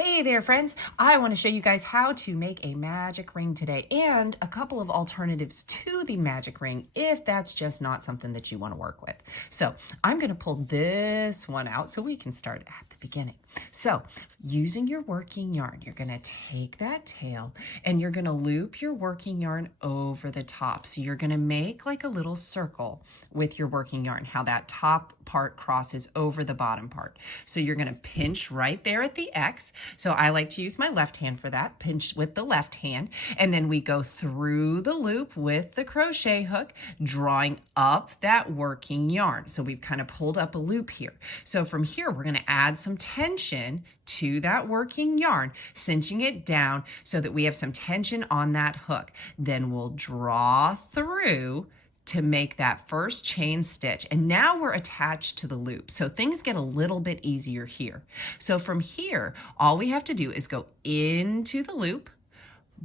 Hey there, friends. I want to show you guys how to make a magic ring today and a couple of alternatives to the magic ring if that's just not something that you want to work with. So I'm going to pull this one out so we can start at the beginning. So using your working yarn, you're going to take that tail and you're going to loop your working yarn over the top. So you're going to make like a little circle with your working yarn, how that top part crosses over the bottom part. So you're going to pinch right there at the X. So I like to use my left hand for that, pinch with the left hand, and then we go through the loop with the crochet hook, drawing up that working yarn. So we've kind of pulled up a loop here. So from here, we're going to add some tension to that working yarn, cinching it down so that we have some tension on that hook. Then we'll draw through to make that first chain stitch. And now we're attached to the loop. So things get a little bit easier here. So from here, all we have to do is go into the loop,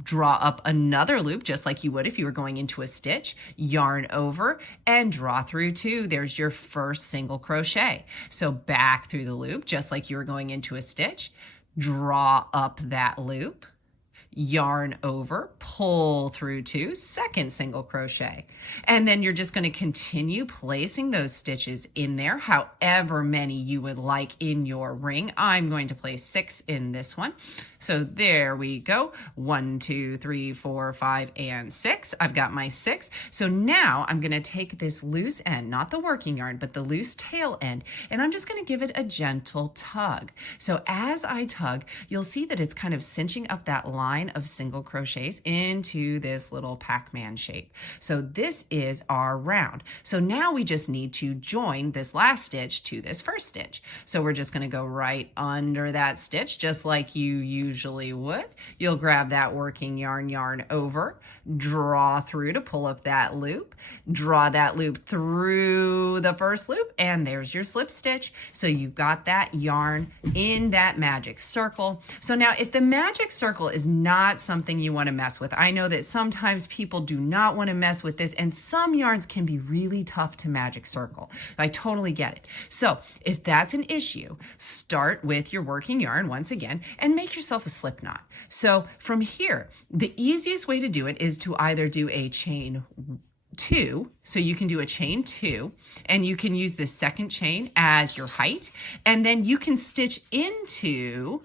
draw up another loop just like you would if you were going into a stitch, yarn over and draw through two. There's your first single crochet. So back through the loop just like you were going into a stitch, draw up that loop, yarn over, pull through two, second single crochet. And then you're just going to continue placing those stitches in there, however many you would like in your ring. I'm going to place 6 in this one. So there we go. 1, 2, 3, 4, 5, and 6. I've got my 6. So now I'm going to take this loose end, not the working yarn, but the loose tail end, and I'm just going to give it a gentle tug. So as I tug, you'll see that it's kind of cinching up that line of single crochets into this little Pac-Man shape. So this is our round. So now we just need to join this last stitch to this first stitch. So we're just going to go right under that stitch just like you usually would. You'll grab that working yarn over, draw through to pull up that loop, draw that loop through the first loop, and there's your slip stitch. So you've got that yarn in that magic circle. So now if the magic circle is not something you want to mess with, I know that sometimes people do not want to mess with this, and some yarns can be really tough to magic circle. I totally get it. So if that's an issue, start with your working yarn once again and make yourself a slip knot. So from here, the easiest way to do it is to either do a chain 2, so you can do a chain 2 and you can use the second chain as your height, and then you can stitch into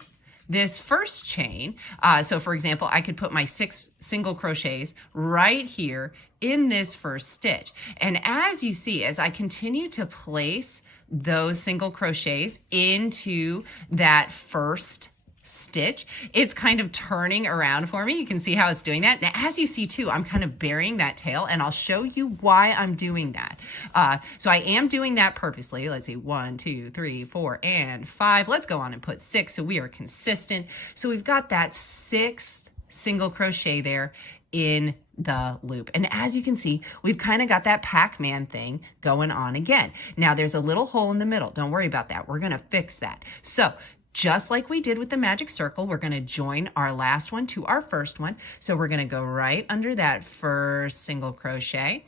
this first chain. So for example, I could put my 6 single crochets right here in this first stitch. And as you see, as I continue to place those single crochets into that first stitch, it's kind of turning around for me. You can see how it's doing that. Now, as you see too, I'm kind of burying that tail, and I'll show you why I'm doing that. So I am doing that purposely. Let's see, 1, 2, 3, 4, and 5. Let's go on and put 6 so we are consistent. So we've got that 6th single crochet there in the loop. And as you can see, we've kind of got that Pac-Man thing going on again. Now there's a little hole in the middle. Don't worry about that. We're going to fix that. So just like we did with the magic circle, we're going to join our last one to our first one. So we're going to go right under that first single crochet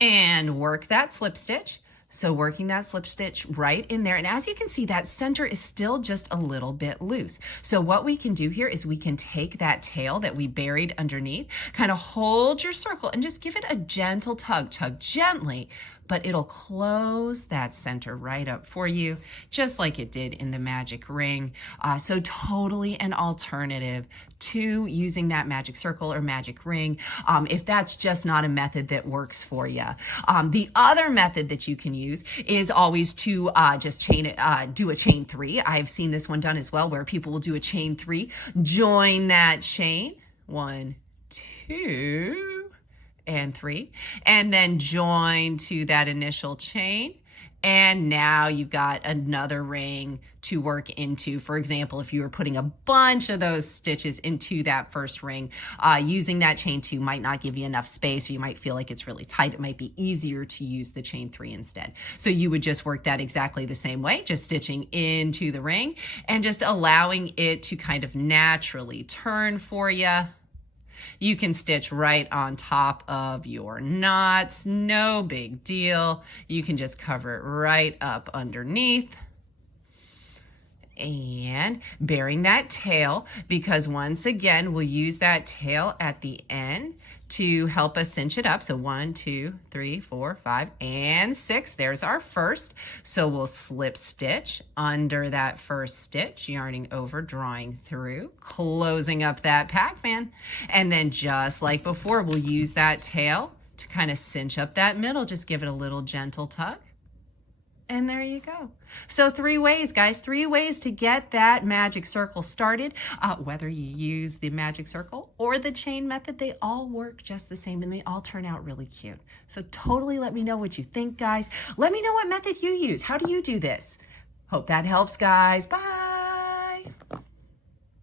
and work that slip stitch. So working that slip stitch right in there. And as you can see, that center is still just a little bit loose. So what we can do here is we can take that tail that we buried underneath, kind of hold your circle and just give it a gentle tug. Tug gently, but it'll close that center right up for you, just like it did in the magic ring. So totally an alternative to using that magic circle or magic ring, if that's just not a method that works for you. The other method that you can use is always to just chain it, do a chain 3. I've seen this one done as well, where people will do a chain 3, join that chain, 1, 2, and 3, and then join to that initial chain. And now you've got another ring to work into. For example, if you were putting a bunch of those stitches into that first ring, using that chain 2 might not give you enough space, or you might feel like it's really tight. It might be easier to use the chain 3 instead. So you would just work that exactly the same way, just stitching into the ring and just allowing it to kind of naturally turn for you. You can stitch right on top of your knots, no big deal. You can just cover it right up underneath. and bearing that tail, because once again, we'll use that tail at the end to help us cinch it up. So 1, 2, 3, 4, 5, and 6. There's our first. So we'll slip stitch under that first stitch, yarning over, drawing through, closing up that Pac-Man. And then just like before, we'll use that tail to kind of cinch up that middle. Just give it a little gentle tug. And there you go. So 3 ways, guys, 3 ways to get that magic circle started. Whether you use the magic circle or the chain method, they all work just the same and they all turn out really cute. So totally let me know what you think, guys. Let me know what method you use. How do you do this? Hope that helps, guys. Bye.